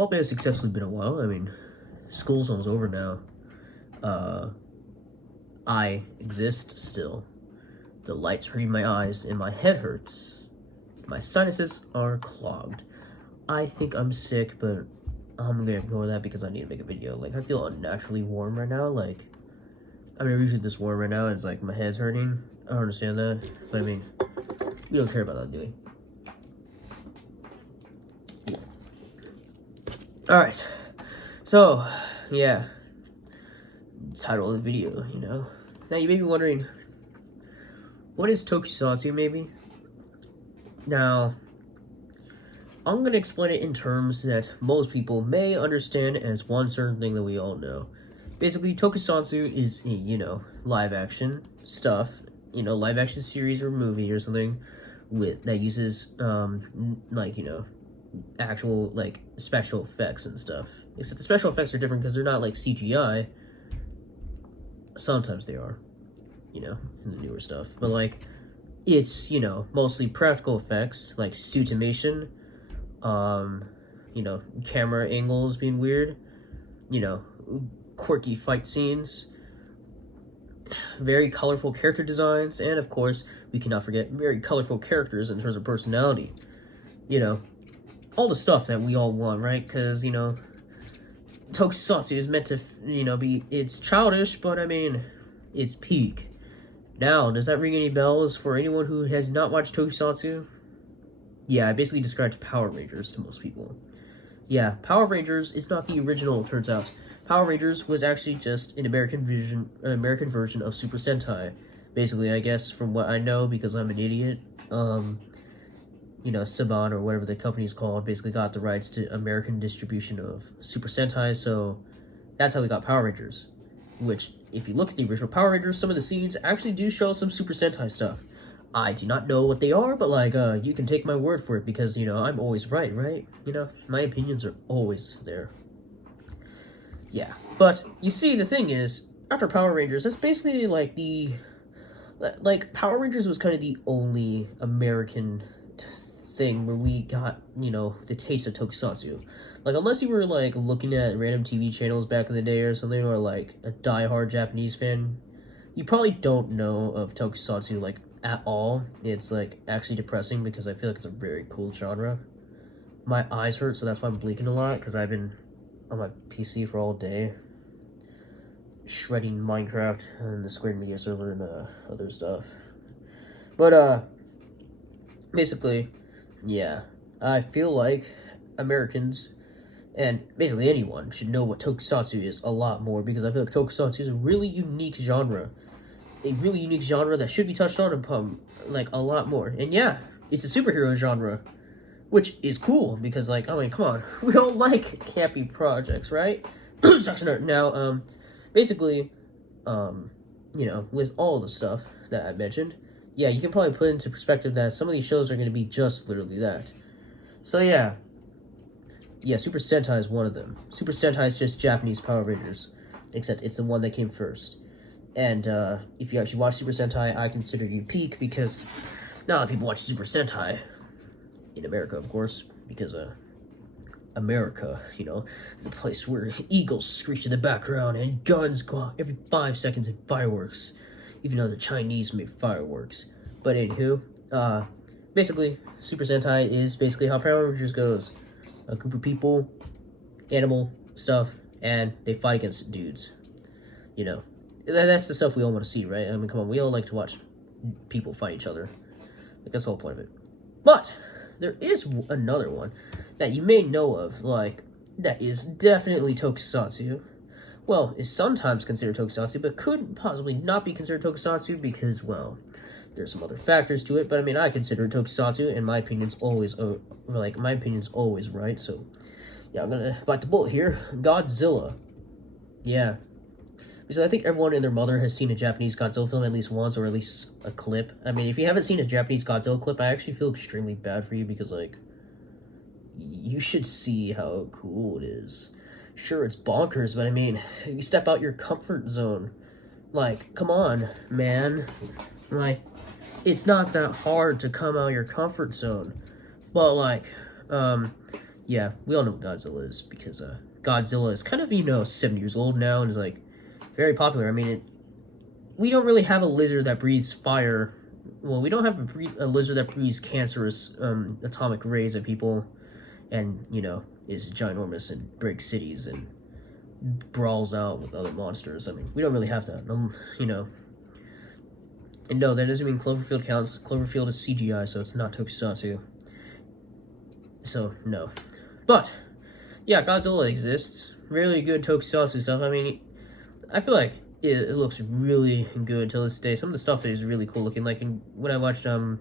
Probably has successfully been a while. I mean, school's almost over now. I exist still. The light's hurting my eyes and my head hurts. My sinuses are clogged. I think I'm sick, but I'm gonna ignore that because I need to make a video. Like, I feel unnaturally warm right now. Like, I'm usually this warm right now, and it's like my head's hurting. I don't understand that. But I mean, we don't care about that, do we? Alright. So, yeah. Title of the video, you know. Now, you may be wondering, what is Tokusatsu, maybe? Now, I'm going to explain it in terms that most people may understand as one certain thing that we all know. Basically, Tokusatsu is, you know, live-action stuff, you know, live-action series or movie or something that uses, like, you know, actual, like, special effects and stuff. Except the special effects are different because they're not, like, CGI. Sometimes they are, you know, in the newer stuff. But, like, it's, you know, mostly practical effects, like suitimation, you know, camera angles being weird, you know, quirky fight scenes, very colorful character designs, and, of course, we cannot forget very colorful characters in terms of personality. You know, all the stuff that we all want, right? Because, you know, Tokusatsu is meant to, you know, it's childish, but I mean, it's peak. Now, does that ring any bells for anyone who has not watched Tokusatsu? Yeah, I basically described Power Rangers to most people. Yeah, Power Rangers is not the original, it turns out. Power Rangers was actually just an American version of Super Sentai. Basically, I guess, from what I know, because I'm an idiot, you know, Saban, or whatever the company's called, basically got the rights to American distribution of Super Sentai, so that's how we got Power Rangers. Which, if you look at the original Power Rangers, some of the scenes actually do show some Super Sentai stuff. I do not know what they are, but, like, you can take my word for it, because, you know, I'm always right? You know, my opinions are always there. Yeah, but, you see, the thing is, after Power Rangers, that's basically, like, Power Rangers was kind of the only American thing where we got, you know, the taste of Tokusatsu. Like, unless you were, like, looking at random TV channels back in the day or something, or, like, a die-hard Japanese fan, you probably don't know of Tokusatsu, like, at all. It's, like, actually depressing because I feel like it's a very cool genre. My eyes hurt, so that's why I'm blinking a lot, because I've been on my PC for all day, shredding Minecraft and the Square Media server and other stuff. But, basically, yeah, I feel like Americans, and basically anyone, should know what Tokusatsu is a lot more, because I feel like Tokusatsu is a really unique genre. A really unique genre that should be touched on, like, a lot more. And yeah, it's a superhero genre, which is cool, because, like, I mean, come on, we all like campy projects, right? Now, basically, you know, with all the stuff that I mentioned, yeah, you can probably put into perspective that some of these shows are going to be just literally that. So, yeah, Super Sentai is one of them. Super Sentai is just Japanese Power Rangers, except it's the one that came first. And, if you actually watch Super Sentai, I consider you peak, because not a lot of people watch Super Sentai. In America, of course, because, America, you know, the place where eagles screech in the background and guns go off every 5 seconds and fireworks, even though the Chinese make fireworks. But anywho, basically, Super Sentai is basically how Power Rangers goes. A group of people, animal stuff, and they fight against dudes. You know, that's the stuff we all want to see, right? I mean, come on, we all like to watch people fight each other. Like, that's the whole point of it. But there is another one that you may know of, like, that is definitely Tokusatsu. Well, is sometimes considered Tokusatsu, but could possibly not be considered Tokusatsu because, well, there's some other factors to it. But I mean, I consider it Tokusatsu, and my opinion's always right. So yeah, I'm gonna bite the bullet here. Godzilla. Yeah, because I think everyone and their mother has seen a Japanese Godzilla film at least once, or at least a clip. I mean, if you haven't seen a Japanese Godzilla clip, I actually feel extremely bad for you, because, like, you should see how cool it is. Sure, it's bonkers, but I mean, you step out your comfort zone. Like, come on, man. Like, it's not that hard to come out of your comfort zone. But, like, yeah, we all know what Godzilla is because Godzilla is kind of 7 years old now and is like very popular. I mean, we don't really have a lizard that breathes fire. Well, we don't have a lizard that breathes cancerous atomic rays at people, and is ginormous and breaks cities and brawls out with other monsters. I mean, we don't really have that. And no, that doesn't mean Cloverfield counts. Cloverfield is CGI, so it's not Tokusatsu. So, no. But, yeah, Godzilla exists. Really good Tokusatsu stuff. I mean, I feel like it looks really good till this day. Some of the stuff is really cool looking. Like, when I watched the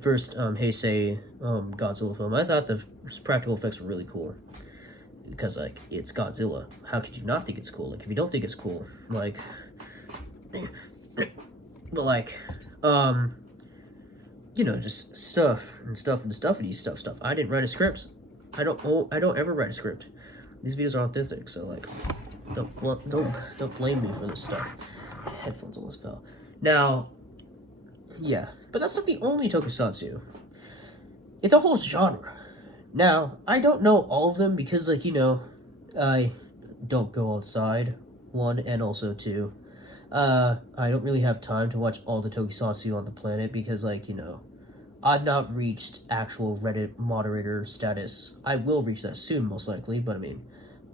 first Heisei Godzilla film, I thought the practical effects were really cool. Because, like, it's Godzilla. How could you not think it's cool? Like, if you don't think it's cool, like... But, like, just stuff. I didn't write a script. I don't ever write a script. These videos are authentic, so, like, don't blame me for this stuff. Headphones almost fell. Now, yeah, but that's not the only Tokusatsu. It's a whole genre. Now, I don't know all of them because, like, I don't go outside, one, and also two. I don't really have time to watch all the Tokusatsu on the planet because, like, I've not reached actual Reddit moderator status. I will reach that soon, most likely, but I mean,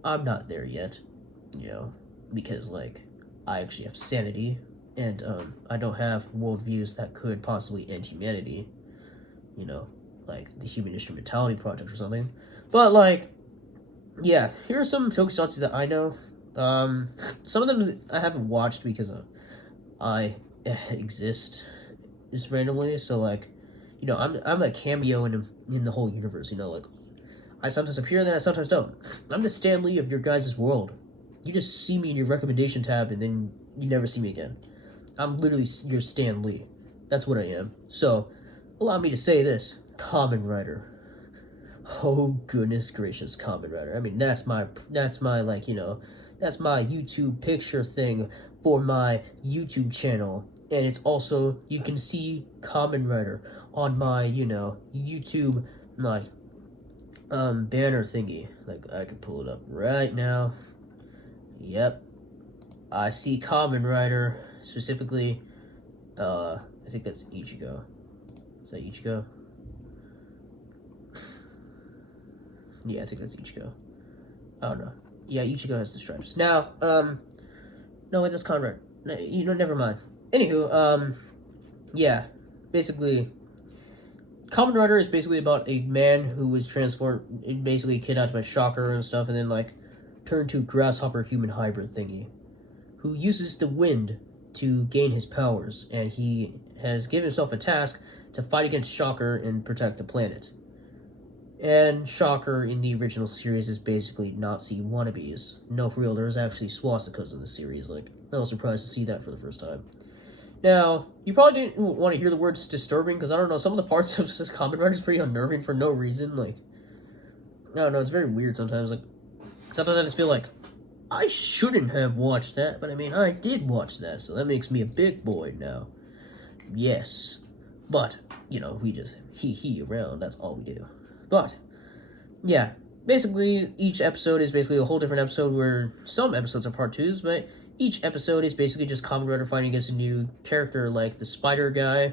I'm not there yet, because, like, I actually have sanity, and, I don't have worldviews that could possibly end humanity, like the Human Instrumentality Project or something. But, like, yeah, here are some Tokusatsu that I know. Some of them I haven't watched because I exist just randomly. So, like, I'm a cameo in the whole universe. Like, I sometimes appear and then I sometimes don't. I'm the Stan Lee of your guys' world. You just see me in your recommendation tab and then you never see me again. I'm literally your Stan Lee. That's what I am. So, allow me to say this: Kamen Rider. Oh goodness gracious, Kamen Rider. I mean, that's my like, that's my YouTube picture thing for my YouTube channel. And it's also, you can see Kamen Rider on my, YouTube, like, banner thingy. Like, I can pull it up right now. Yep. I see Kamen Rider, specifically, I think that's Ichigo. Is that Ichigo? Yeah, I think that's Ichigo. I don't know. Yeah, Ichigo has the stripes. Now, no, wait, that's Conrad. No, never mind. Anywho, yeah, basically, Kamen Rider is basically about a man who was transformed, basically kidnapped by Shocker and stuff, and then, like, turned to grasshopper human hybrid thingy, who uses the wind to gain his powers, and he has given himself a task to fight against Shocker and protect the planet. And Shocker in the original series is basically Nazi wannabes. No, for real, there's actually swastikas in the series. Like, I was surprised to see that for the first time. Now, you probably didn't want to hear the words disturbing, because I don't know, some of the parts of this Kamen Rider is pretty unnerving for no reason. Like, I don't know, it's very weird sometimes. Like, sometimes I just feel like, I shouldn't have watched that, but I mean, I did watch that, so that makes me a big boy now. Yes. But, we just he around, that's all we do. But, yeah, basically, each episode is basically a whole different episode where some episodes are part twos, but each episode is basically just Kamen Rider fighting against a new character, like the Spider guy,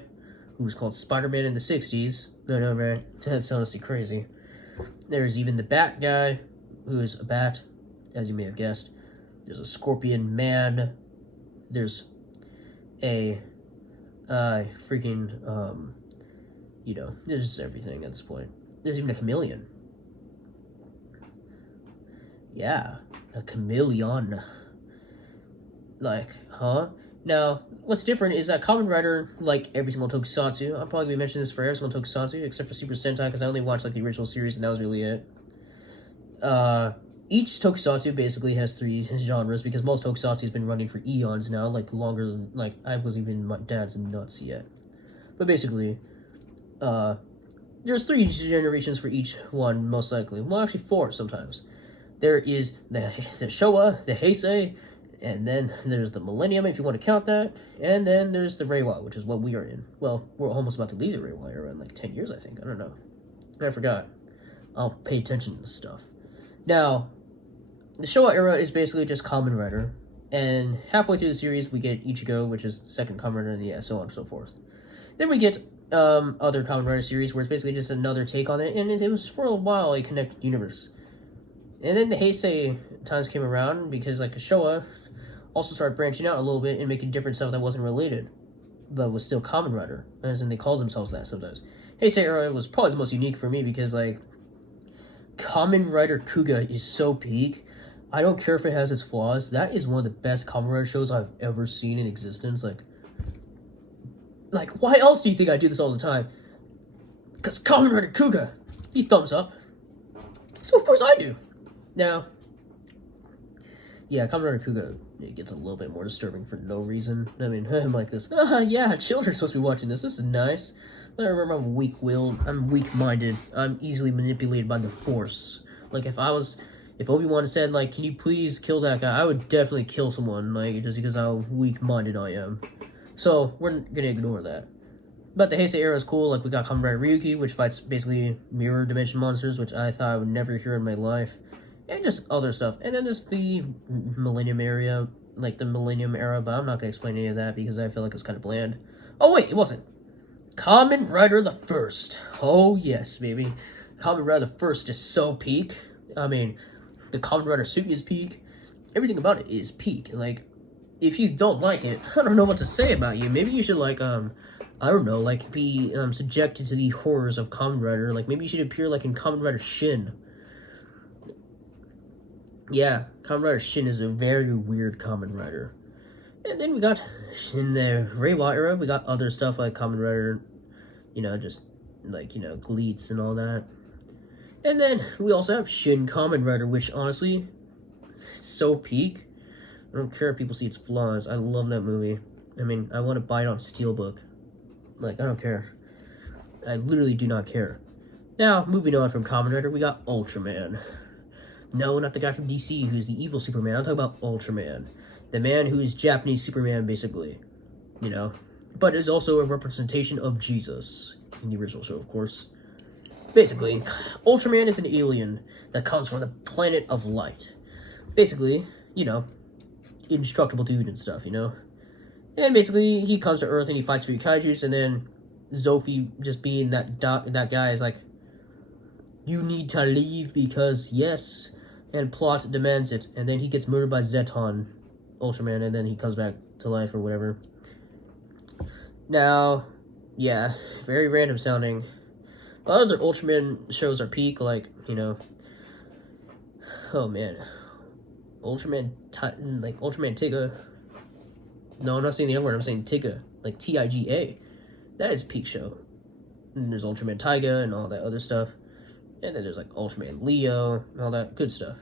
who was called Spider-Man in the 60s. No, right? That's honestly crazy. There's even the Bat guy, who is a bat, as you may have guessed. There's a Scorpion Man. There's a freaking, there's everything at this point. There's even a chameleon. Yeah, a chameleon. Like, huh? Now, what's different is that Kamen Rider, like every single Tokusatsu, I'll probably be mentioning this for every single Tokusatsu, except for Super Sentai, because I only watched, like, the original series, and that was really it. Each Tokusatsu basically has 3 genres, because most Tokusatsu has been running for eons now, like, longer than, like, I wasn't even my dad's nuts yet. But basically, there's 3 generations for each one, most likely. Well, actually 4 sometimes. There is the Showa, the Heisei, and then there's the Millennium, if you want to count that, and then there's the Reiwa, which is what we are in. Well, we're almost about to leave the Reiwa era in like 10 years, I think. I don't know. I forgot. I'll pay attention to this stuff. Now, the Showa era is basically just Kamen Rider, and halfway through the series we get Ichigo, which is the second Kamen Rider, and yeah, so on and so forth. Then we get other Kamen Rider series where it's basically just another take on it, and it was for a while a connected universe. And then the Heisei times came around because like Showa also started branching out a little bit and making different stuff that wasn't related, but was still Kamen Rider, as in they called themselves that sometimes. Heisei era was probably the most unique for me because like Kamen Rider Kuga is so peak. I don't care if it has its flaws. That is one of the best Kamen Rider shows I've ever seen in existence. Like, why else do you think I do this all the time? Because Kamen Rider Kuga, he thumbs up. So of course I do. Now, yeah, Kamen Rider Kuga, it gets a little bit more disturbing for no reason. I mean, I'm like this, yeah, children are supposed to be watching this. This is nice. But I remember I'm weak-willed, I'm weak-minded, I'm easily manipulated by the Force. Like, if Obi-Wan said, like, can you please kill that guy, I would definitely kill someone, like, just because how weak-minded I am. So, we're gonna ignore that. But the Heisei era is cool, like, we got Kamen Rider Ryuki, which fights basically mirror dimension monsters, which I thought I would never hear in my life. And just other stuff. And then there's the Millennium era, but I'm not gonna explain any of that because I feel like it's kind of bland. Oh wait, it wasn't. Kamen Rider the First. Oh yes, baby. Kamen Rider the First is so peak. I mean, the Kamen Rider suit is peak. Everything about it is peak. Like, if you don't like it, I don't know what to say about you. Maybe you should, like, I don't know, like, be, subjected to the horrors of Kamen Rider. Like, maybe you should appear, like, in Kamen Rider Shin. Yeah, Kamen Rider Shin is a very weird Kamen Rider. And then we got, in the Reiwa era, we got other stuff like Kamen Rider, just, like, Gleets and all that. And then we also have Shin Kamen Rider, which, honestly, it's so peak. I don't care if people see its flaws. I love that movie. I mean, I want to buy it on Steelbook. Like, I don't care. I literally do not care. Now, moving on from Kamen Rider, we got Ultraman. No, not the guy from DC who's the evil Superman. I'm talking about Ultraman. The man who is Japanese Superman, basically. But is also a representation of Jesus. In the original show, of course. Basically, Ultraman is an alien that comes from the planet of light. Basically, indestructible dude and stuff, And basically, he comes to Earth and he fights three kaijus, and then Zophie, just being that guy, is like, you need to leave because, yes, and plot demands it. And then he gets murdered by Zeton, Ultraman, and then he comes back to life or whatever. Now, yeah, very random sounding. Other Ultraman shows are peak, like, oh man, Ultraman Tiga. No, I'm not saying the other word, I'm saying Tiga, like Tiga. That is a peak show. And there's Ultraman Taiga and all that other stuff. And then there's like Ultraman Leo and all that good stuff.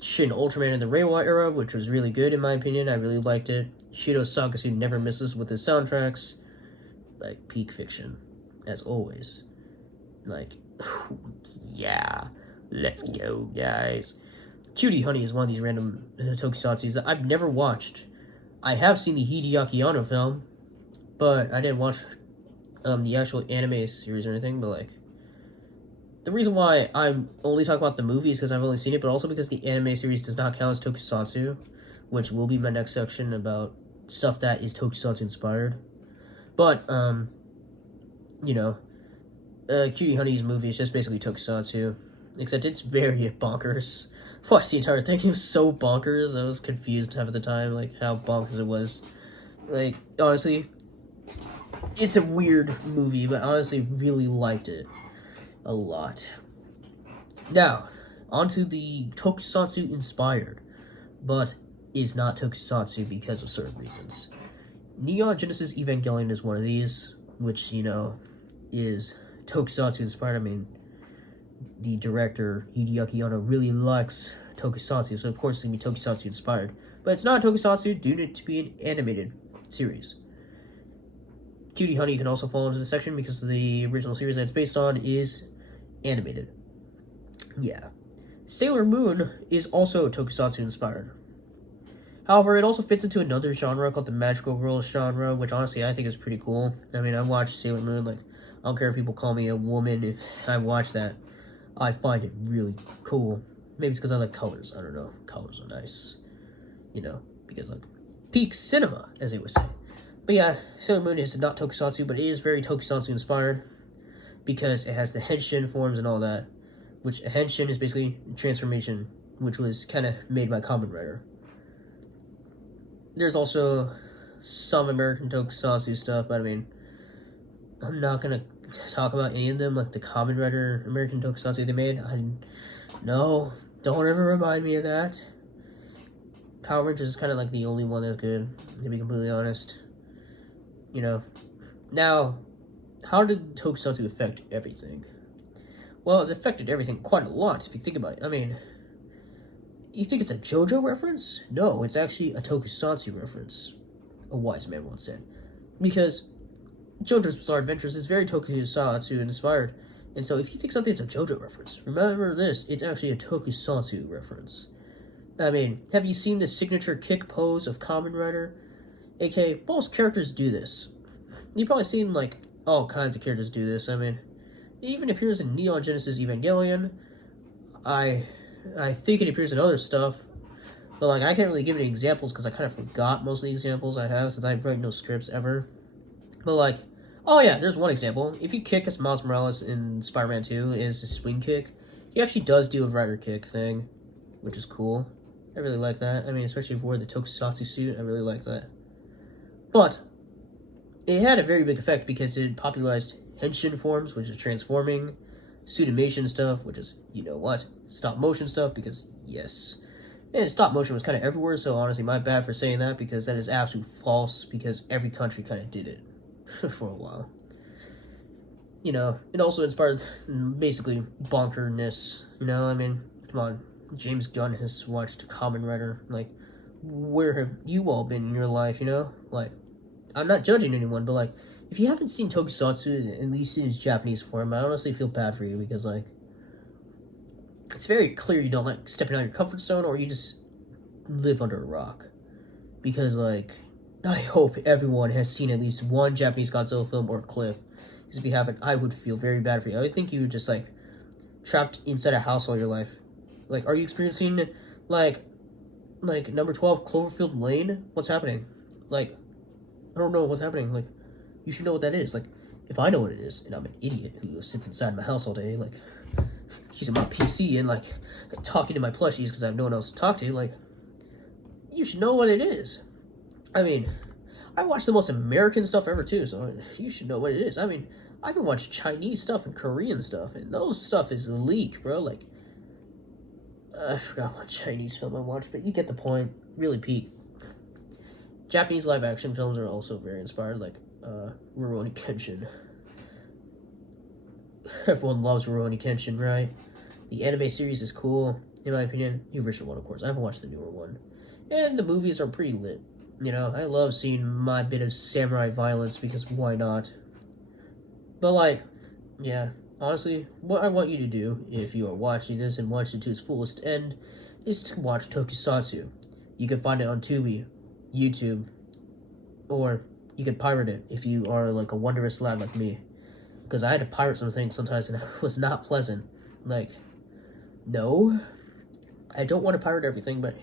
Shin Ultraman in the Reiwa era, which was really good in my opinion. I really liked it. Shido Sakasu never misses with his soundtracks. Like, peak fiction, as always. Like, yeah, let's go, guys. Cutie Honey is one of these random tokusatsus that I've never watched. I have seen the Hideaki Anno film, but I didn't watch the actual anime series or anything. But like, the reason why I'm only talking about the movie is because I've only seen it, but also because the anime series does not count as tokusatsu, which will be my next section about stuff that is tokusatsu inspired. But Cutie Honey's movie is just basically tokusatsu, except it's very bonkers. I watched the entire thing, it was so bonkers, I was confused half of the time, like, how bonkers it was. Like, honestly, it's a weird movie, but I honestly really liked it a lot. Now, onto the tokusatsu inspired, but is not tokusatsu because of certain reasons. Neon Genesis Evangelion is one of these, which, is tokusatsu inspired. I mean, the director, Hideaki Anno, really likes tokusatsu, so of course it's going to be tokusatsu inspired. But it's not tokusatsu due to it to be an animated series. Cutie Honey can also fall into the section because the original series that it's based on is animated. Yeah. Sailor Moon is also tokusatsu inspired. However, it also fits into another genre called the magical girl genre, which honestly I think is pretty cool. I mean, I watched Sailor Moon, like, I don't care if people call me a woman if I watch that. I find it really cool. Maybe it's because I like colors. I don't know. Colors are nice. You know, because like peak cinema, as they would say. But yeah, Sailor Moon is not Tokusatsu, but it is very Tokusatsu inspired because it has the henshin forms and all that. Which a henshin is basically transformation, which was kind of made by Kamen Rider. There's also some American Tokusatsu stuff, but I mean, I'm not gonna talk about any of them, like the Kamen Rider American Tokusatsu they made. No, don't ever remind me of that. Power Rangers is kind of like the only one that's good, to be completely honest. You know, now, how did Tokusatsu affect everything? Well, it affected everything quite a lot, if you think about it. I mean, you think it's a JoJo reference? No, it's actually a Tokusatsu reference, a wise man once said. Because JoJo's Bizarre Adventures is very Tokusatsu inspired. And so if you think something's a JoJo reference, remember this, it's actually a Tokusatsu reference. I mean, have you seen the signature kick pose of Kamen Rider? AKA, most characters do this. You've probably seen, like, all kinds of characters do this. I mean, it even appears in Neon Genesis Evangelion. I think it appears in other stuff. But, like, I can't really give any examples because I kind of forgot most of the examples I have since I've read no scripts ever. But, like, oh yeah, there's one example. If you kick as Miles Morales in Spider-Man 2 is a swing kick, he actually does do a rider kick thing, which is cool. I really like that. I mean, especially if you wear the Tokusatsu suit, I really like that. But it had a very big effect because it popularized henshin forms, which is transforming, suitimation stuff, which is, you know what, stop motion stuff, because yes. And stop motion was kind of everywhere, so honestly, my bad for saying that, because that is absolute false, because every country kind of did it for a while. You know, it also inspired basically bonkerness, you know, I mean, come on, James Gunn has watched Kamen Rider, like, where have you all been in your life, you know? Like, I'm not judging anyone, but like, if you haven't seen Tokusatsu, at least in its Japanese form, I honestly feel bad for you, because like, it's very clear you don't like stepping out of your comfort zone, or you just live under a rock. Because like, I hope everyone has seen at least one Japanese Godzilla film or clip. Because if you haven't, I would feel very bad for you. I would think you were just like trapped inside a house all your life. Like, are you experiencing like number 12 Cloverfield Lane? What's happening? Like, I don't know what's happening. Like, you should know what that is. Like, if I know what it is, and I'm an idiot who sits inside my house all day, like, using my PC and, like, talking to my plushies because I have no one else to talk to, like, you should know what it is. I mean, I watch the most American stuff ever, too, so you should know what it is. I mean, I even watch Chinese stuff and Korean stuff, and those stuff is elite, bro. Like, I forgot what Chinese film I watched, but you get the point. Really peak. Japanese live-action films are also very inspired, like Rurouni Kenshin. Everyone loves Rurouni Kenshin, right? The anime series is cool, in my opinion. The original one, of course. I haven't watched the newer one. And the movies are pretty lit. You know, I love seeing my bit of samurai violence, because why not? But, like, yeah, honestly, what I want you to do, if you are watching this and watch it to its fullest end, is to watch Tokusatsu. You can find it on Tubi, YouTube, or you can pirate it if you are like a wondrous lad like me. Because I had to pirate some things sometimes and it was not pleasant. Like, no, I don't want to pirate everything, but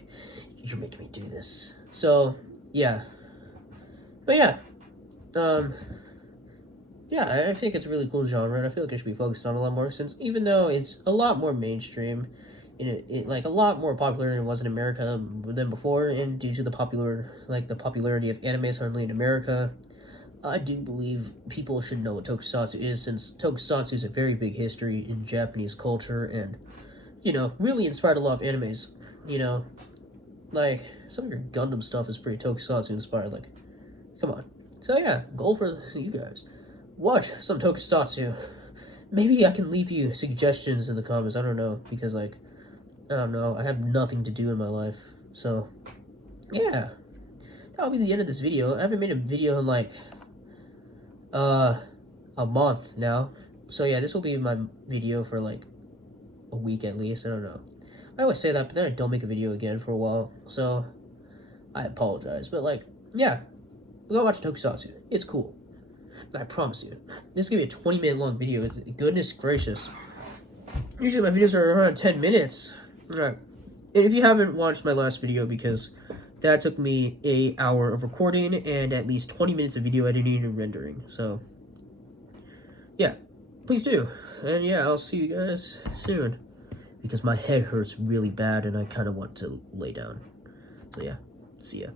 you're making me do this. So, yeah. But yeah, yeah, I think it's a really cool genre, and I feel like it should be focused on a lot more, since even though it's a lot more mainstream, it like a lot more popular than it was in America than before, and due to the popularity of anime suddenly in America, I do believe people should know what Tokusatsu is, since Tokusatsu is a very big history in Japanese culture, and, you know, really inspired a lot of animes. You know, like, some of your Gundam stuff is pretty Tokusatsu inspired, like, come on. So yeah, goal for you guys. Watch some Tokusatsu. Maybe I can leave you suggestions in the comments, I don't know, because, like, I don't know, I have nothing to do in my life, so, yeah. That'll be the end of this video. I haven't made a video in, like, a month now. So yeah, this will be my video for like a week at least. I don't know. I always say that, but then I don't make a video again for a while. So I apologize. But like, yeah, go watch Tokusatsu. It's cool. I promise you. This is gonna be a 20-minute long video. Goodness gracious. Usually my videos are around 10 minutes. Alright. And if you haven't watched my last video, because that took me an hour of recording and at least 20 minutes of video editing and rendering. So, yeah, please do. And yeah, I'll see you guys soon. Because my head hurts really bad and I kind of want to lay down. So yeah, see ya.